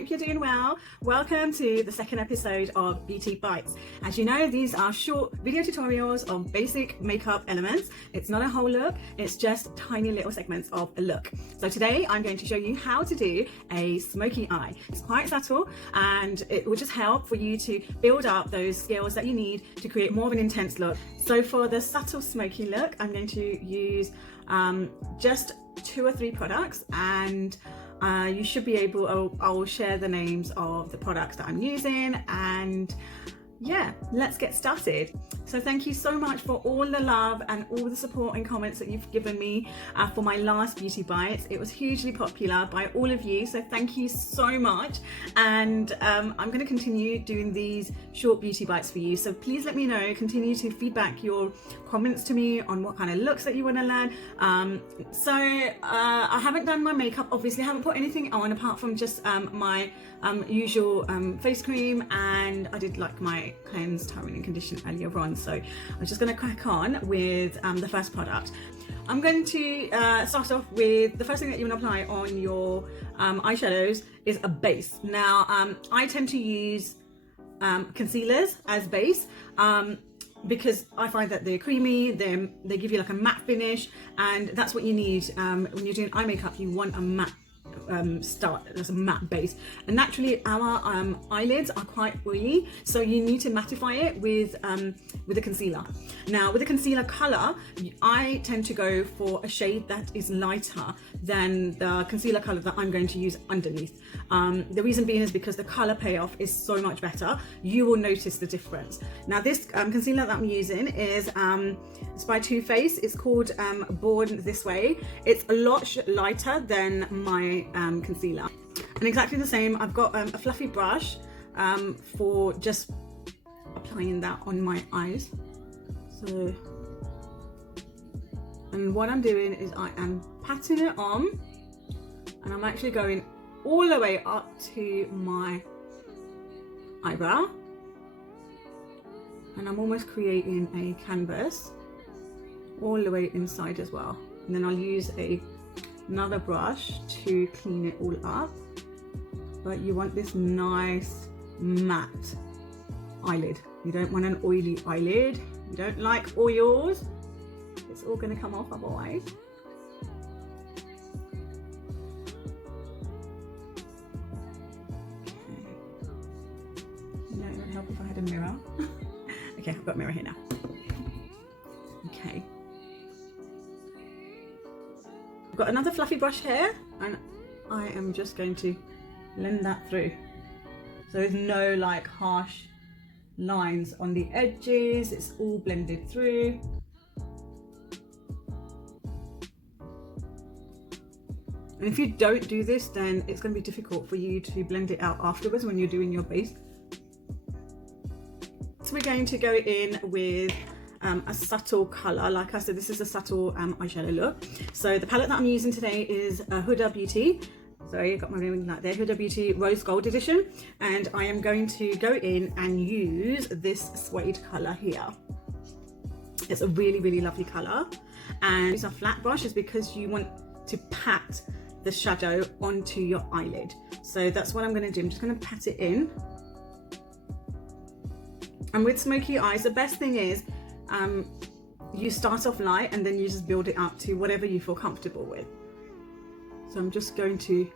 Hope you're doing well. Welcome to the second episode of Beauty Bites. As you know, these are short video tutorials of basic makeup elements. It's not a whole look, it's just tiny little segments of a look. So today I'm going to show you how to do a smoky eye. It's quite subtle and it will just help for you to build up those skills that you need to create more of an intense look. So for the subtle smoky look, I'm going to use just 2 or 3 products, and you should be able, I will share the names of the products that I'm using, and yeah, let's get started. So thank you so much for all the love and all the support and comments that you've given me for my last Beauty Bites. It was hugely popular by all of you, so thank you so much. And I'm going to continue doing these short Beauty Bites for you. So please let me know, continue to feedback your comments to me on what kind of looks that you want to learn. I haven't done my makeup, obviously I haven't put anything on apart from just my usual face cream, and I did like my cleanse, toning and condition earlier on. So I'm just going to crack on with the first product. I'm going to start off with the first thing that you want to apply on your eyeshadows is a base. Now I tend to use concealers as base because I find that they're creamy, they give you like a matte finish, and that's what you need when you're doing eye makeup. You want a matte start as a matte base, and naturally our eyelids are quite oily, so you need to mattify it with a concealer. Now with the concealer color, I tend to go for a shade that is lighter than the concealer color that I'm going to use underneath. The reason being is because the color payoff is so much better. You will notice the difference. Now this concealer that I'm using is it's by Too Faced. It's called Born This Way. It's a lot lighter than my concealer, and exactly the same. I've got a fluffy brush for just applying that on my eyes. So, and what I'm doing is I am patting it on, and I'm actually going all the way up to my eyebrow, and I'm almost creating a canvas all the way inside as well. And then I'll use another brush to clean it all up. But you want this nice matte eyelid. You don't want an oily eyelid. You don't like oils. It's all going to come off otherwise. No, it would help if I had a mirror. Okay, I've got a mirror here now. Okay. I've got another fluffy brush here, and I am just going to blend that through. So there's no like harsh lines on the edges, it's all blended through. And if you don't do this, then it's going to be difficult for you to blend it out afterwards when you're doing your base. So we're going to go in with a subtle color. Like I said, this is a subtle eyeshadow look. So the palette that I'm using today is Huda Beauty. Sorry, I got my ring light there. Huda Beauty Rose Gold Edition, and I am going to go in and use this Suede color here. It's a really, really lovely color, and use a flat brush is because you want to pat the shadow onto your eyelid. So that's what I'm going to do. I'm just going to pat it in. And with smoky eyes, the best thing is you start off light and then you just build it up to whatever you feel comfortable with. So I'm just going to, you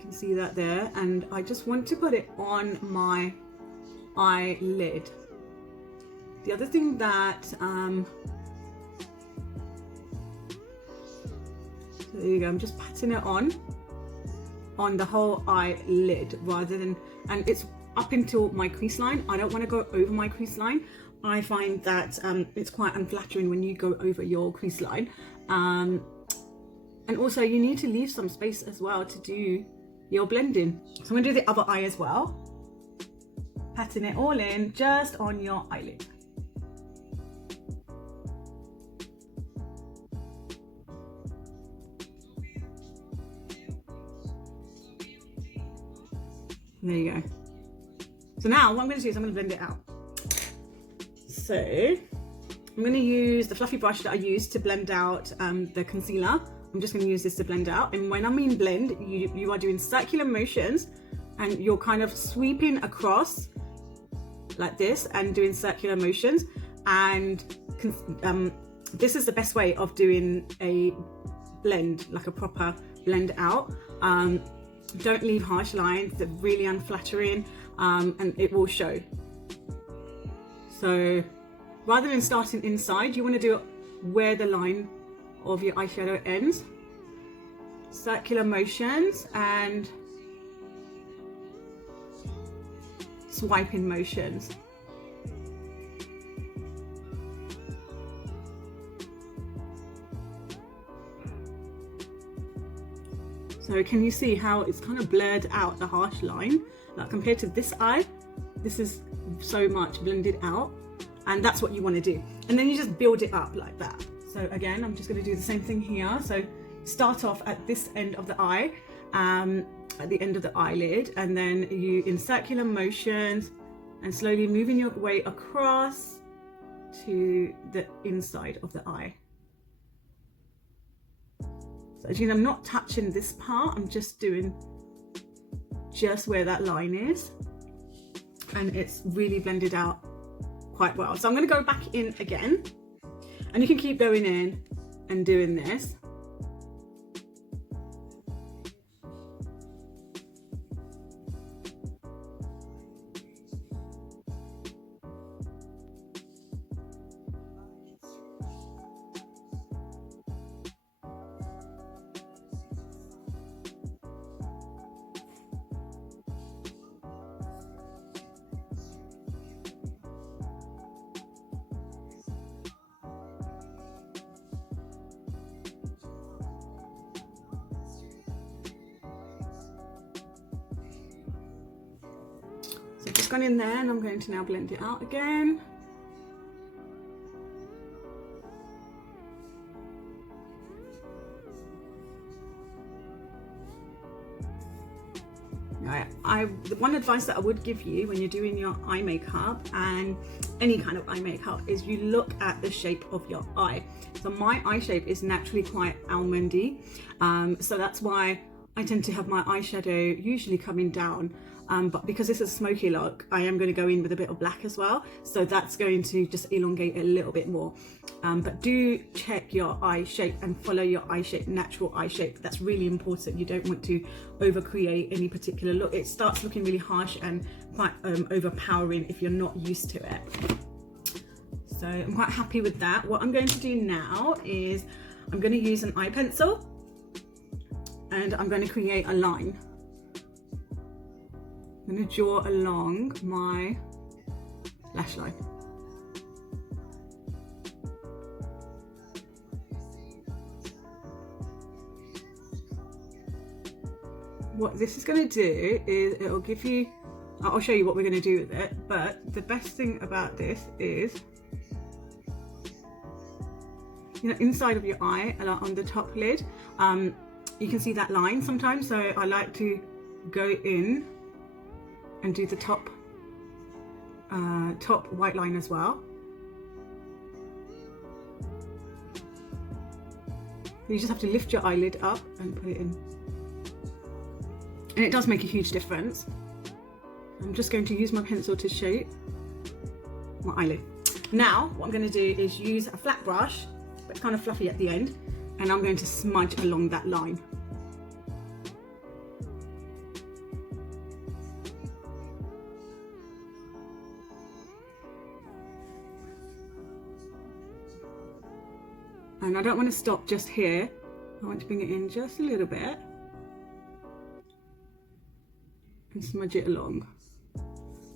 can see that there, and I just want to put it on my eyelid. The other thing that, so there you go, I'm just patting it on the whole eyelid rather than, and it's up until my crease line. I don't want to go over my crease line. I find that it's quite unflattering when you go over your crease line. And also you need to leave some space as well to do your blending. So I'm going to do the other eye as well. Patting it all in just on your eyelid. There you go. So now what I'm going to do is I'm going to blend it out. So I'm going to use the fluffy brush that I used to blend out the concealer I'm just going to use this to blend out. And when I mean blend, you are doing circular motions and you're kind of sweeping across like this and doing circular motions. And this is the best way of doing a blend, like a proper blend out. Don't leave harsh lines, they're really unflattering, and it will show. So rather than starting inside, you want to do it where the line of your eyeshadow ends. Circular motions and swiping motions. So can you see how it's kind of blurred out the harsh line? Like compared to this eye, this is so much blended out, and that's what you want to do. And then you just build it up like that. So again, I'm just going to do the same thing here. So start off at this end of the eye, at the end of the eyelid, and then you in circular motions and slowly moving your way across to the inside of the eye. So as you know, I'm not touching this part, I'm just doing just where that line is, and it's really blended out quite well. So I'm going to go back in again, and you can keep going in and doing this. So I've just gone in there and I'm going to now blend it out again. The one advice that I would give you when you're doing your eye makeup and any kind of eye makeup is you look at the shape of your eye. So my eye shape is naturally quite almondy, so that's why I tend to have my eyeshadow usually coming down. But because this is a smoky look, I am going to go in with a bit of black as well, so that's going to just elongate it a little bit more. But do check your eye shape and follow your eye shape, natural eye shape. That's really important. You don't want to over create any particular look. It starts looking really harsh and quite overpowering if you're not used to it. So I'm quite happy with that. What I'm going to do now is I'm going to use an eye pencil and I'm going to create a line. I'm going to draw along my lash line. What this is going to do is it'll give you, I'll show you what we're going to do with it, but the best thing about this is, you know, inside of your eye, on the top lid, you can see that line sometimes, so I like to go in and do the top white line as well. You just have to lift your eyelid up and put it in, and it does make a huge difference. I'm just going to use my pencil to shape my eyelid. Now what I'm going to do is use a flat brush, but it's kind of fluffy at the end, and I'm going to smudge along that line. And I don't want to stop just here. I want to bring it in just a little bit and smudge it along.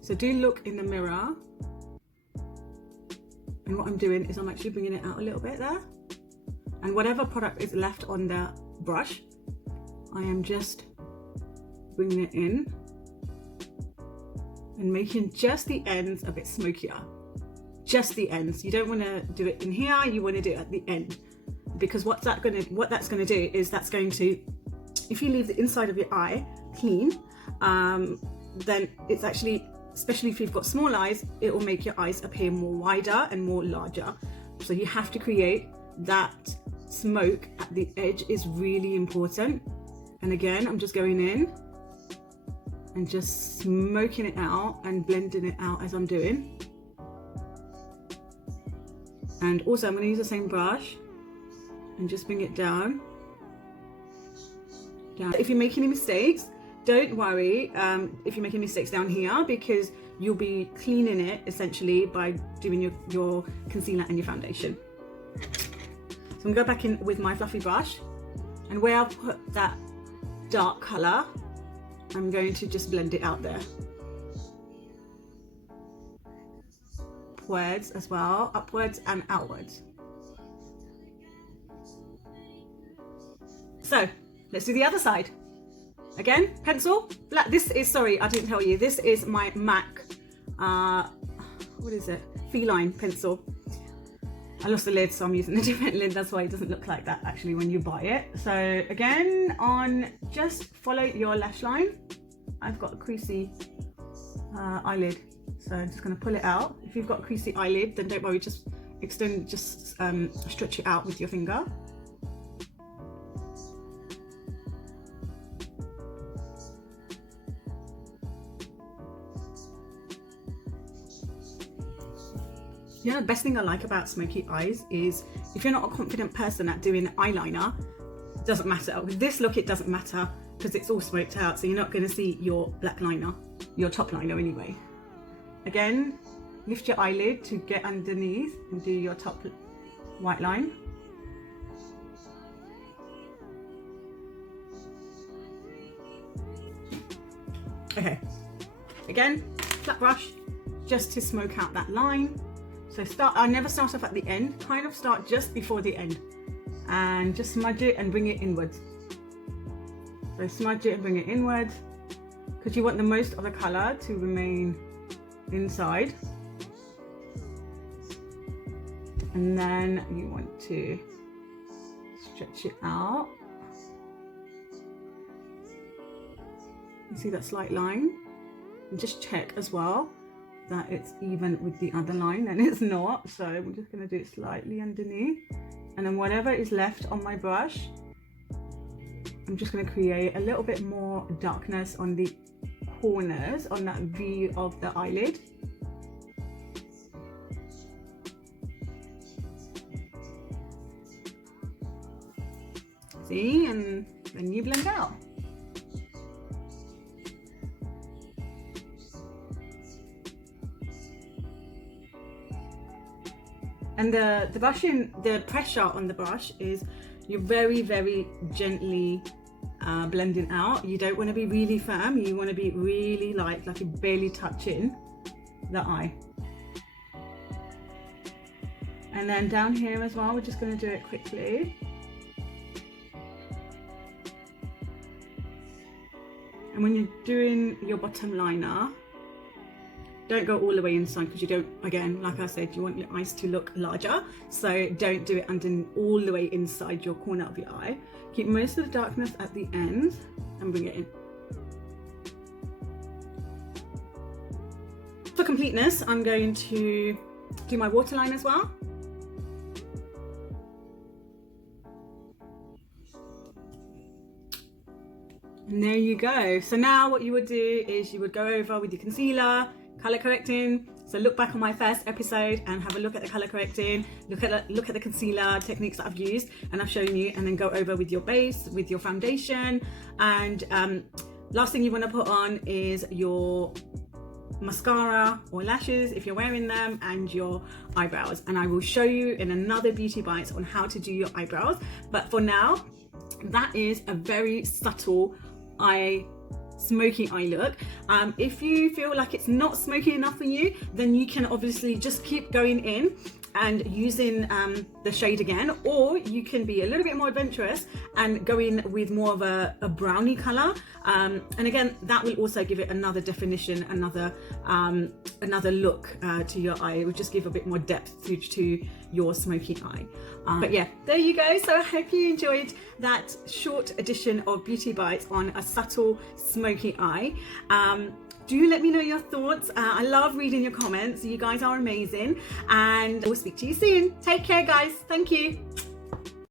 So do look in the mirror. And what I'm doing is I'm actually bringing it out a little bit there. And whatever product is left on the brush, I am just bringing it in and making just the ends a bit smokier. Just the ends. You don't want to do it in here, you want to do it at the end, because what that's going to do is that's going to, if you leave the inside of your eye clean, then it's actually, especially if you've got small eyes, it will make your eyes appear more wider and more larger. So you have to create that smoke at the edge is really important. And again, I'm just going in and just smoking it out and blending it out as I'm doing. And also I'm going to use the same brush and just bring it down. If you make any mistakes, don't worry if you're making mistakes down here, because you'll be cleaning it essentially by doing your concealer and your foundation. So I'm going to go back in with my fluffy brush, and where I've put that dark colour, I'm going to just blend it out there. Upwards as well, upwards and outwards. So let's do the other side. Again, pencil, black. This is, sorry, I didn't tell you, this is my MAC, what is it? Feline pencil. I lost the lid, so I'm using a different lid. That's why it doesn't look like that actually when you buy it. So again, just follow your lash line. I've got a creasy eyelid, so I'm just going to pull it out. If you've got a creasy eyelid, then don't worry, just stretch it out with your finger. You know, the best thing I like about smoky eyes is if you're not a confident person at doing eyeliner, it doesn't matter. With this look, it doesn't matter because it's all smoked out, so you're not going to see your black liner, your top liner anyway. Again, lift your eyelid to get underneath and do your top white line. Okay, again, flat brush just to smoke out that line. So I never start off at the end, kind of start just before the end and just smudge it and bring it inwards. So smudge it and bring it inwards because you want the most of the colour to remain inside. And then you want to stretch it out. You see that slight line? And just check as well that it's even with the other line, and it's not, so we're just going to do it slightly underneath, and then whatever is left on my brush, I'm just going to create a little bit more darkness on the corners on that V of the eyelid. See, and then you blend out. And the brushing, the pressure on the brush is you're very, very gently blending out. You don't want to be really firm. You want to be really like you're barely touching the eye. And then down here as well, we're just going to do it quickly. And when you're doing your bottom liner, don't go all the way inside because you don't, again, like I said, you want your eyes to look larger. So don't do it all the way inside your corner of your eye. Keep most of the darkness at the end and bring it in. For completeness, I'm going to do my waterline as well. And there you go. So now what you would do is you would go over with your concealer, color correcting. So look back on my first episode and have a look at the color correcting, look at the concealer techniques that I've used and I've shown you, and then go over with your base, with your foundation, and last thing you want to put on is your mascara or lashes if you're wearing them, and your eyebrows. And I will show you in another Beauty Bites on how to do your eyebrows, but for now that is a very subtle smoky eye look. If you feel like it's not smoky enough for you, then you can obviously just keep going in and using the shade again, or you can be a little bit more adventurous and go in with more of a brownie color, and again that will also give it another definition, another look to your eye. It will just give a bit more depth to your smoky eye. But yeah, there you go. So I hope you enjoyed that short edition of Beauty Bites on a subtle smoky eye. Do let me know your thoughts. I love reading your comments. You guys are amazing, and we'll speak to you soon. Take care, guys. Thank you.